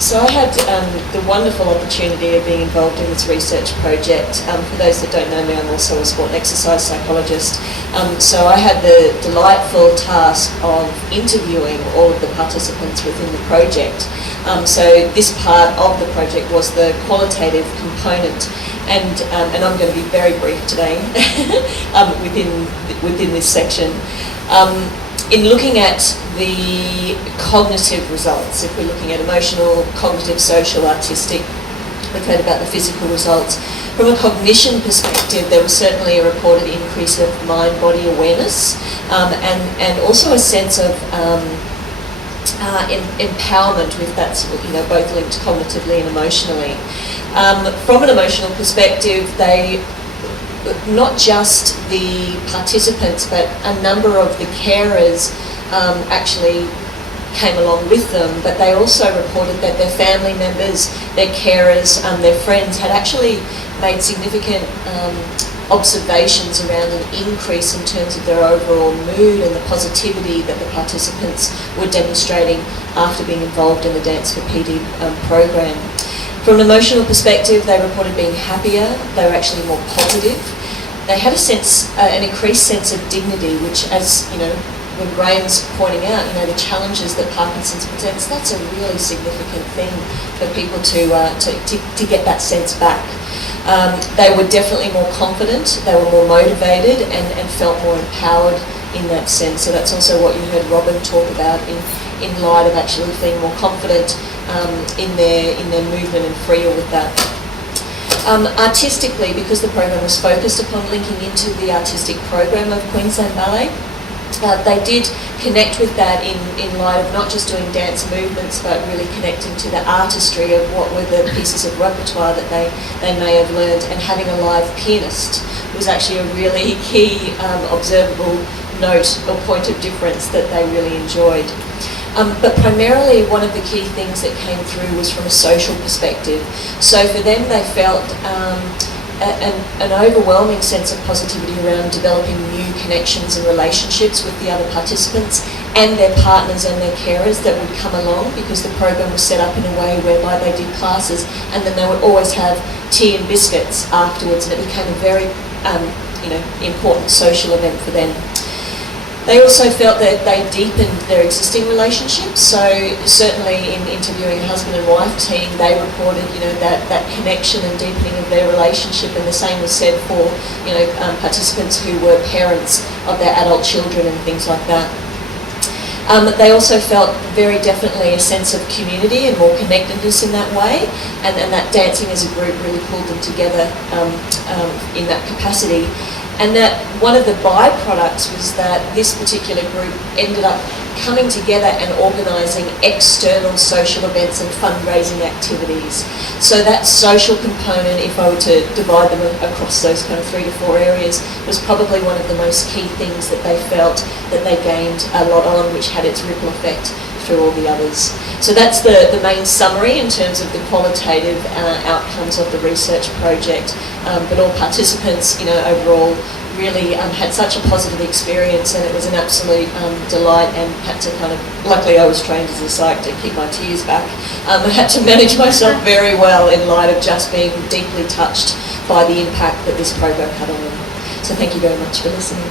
So I had the wonderful opportunity of being involved in this research project. For those that don't know me, I'm also a sport and exercise psychologist. So I had the delightful task of interviewing all of the participants within the project. So this part of the project was the qualitative component, and I'm going to be very brief today within this section. In looking at the cognitive results, if we're looking at emotional, cognitive, social, artistic, we've heard about the physical results. From a cognition perspective, there was certainly a reported increase of mind-body awareness, and also a sense of empowerment, with that, both linked cognitively and emotionally. From an emotional perspective, not just the participants, but a number of the carers actually came along with them, but they also reported that their family members, their carers, their friends had actually made significant observations around an increase in terms of their overall mood and the positivity that the participants were demonstrating after being involved in the Dance4PD program. From an emotional perspective, they reported being happier, they were actually more positive. They had an increased sense of dignity, which, as you know, when Graham's pointing out, the challenges that Parkinson's presents, that's a really significant thing for people to get that sense back. They were definitely more confident, they were more motivated, and felt more empowered in that sense. So that's also what you heard Robin talk about in light of actually feeling more confident in their movement and freer with that. Artistically, because the program was focused upon linking into the artistic program of Queensland Ballet, they did connect with that in light of not just doing dance movements, but really connecting to the artistry of what were the pieces of repertoire that they may have learned, and having a live pianist was actually a really key observable note or point of difference that they really enjoyed. But primarily, one of the key things that came through was from a social perspective. So for them, they felt an overwhelming sense of positivity around developing new connections and relationships with the other participants and their partners and their carers that would come along, because the program was set up in a way whereby they did classes and then they would always have tea and biscuits afterwards, and it became a very important social event for them. They also felt that they deepened their existing relationships. So certainly in interviewing a husband and wife team, they reported, that connection and deepening of their relationship, and the same was said for, participants who were parents of their adult children and things like that. They also felt very definitely a sense of community and more connectedness in that way, and that dancing as a group really pulled them together in that capacity. And that one of the byproducts was that this particular group ended up coming together and organising external social events and fundraising activities. So that social component, if I were to divide them across those kind of 3 to 4 areas, was probably one of the most key things that they felt that they gained a lot on, which had its ripple effect through all the others. So that's the main summary in terms of the qualitative outcomes of the research project. But all participants, overall, really had such a positive experience, and it was an absolute delight, and had to luckily I was trained as a psych to keep my tears back. I had to manage myself very well in light of just being deeply touched by the impact that this program had on them. So thank you very much for listening.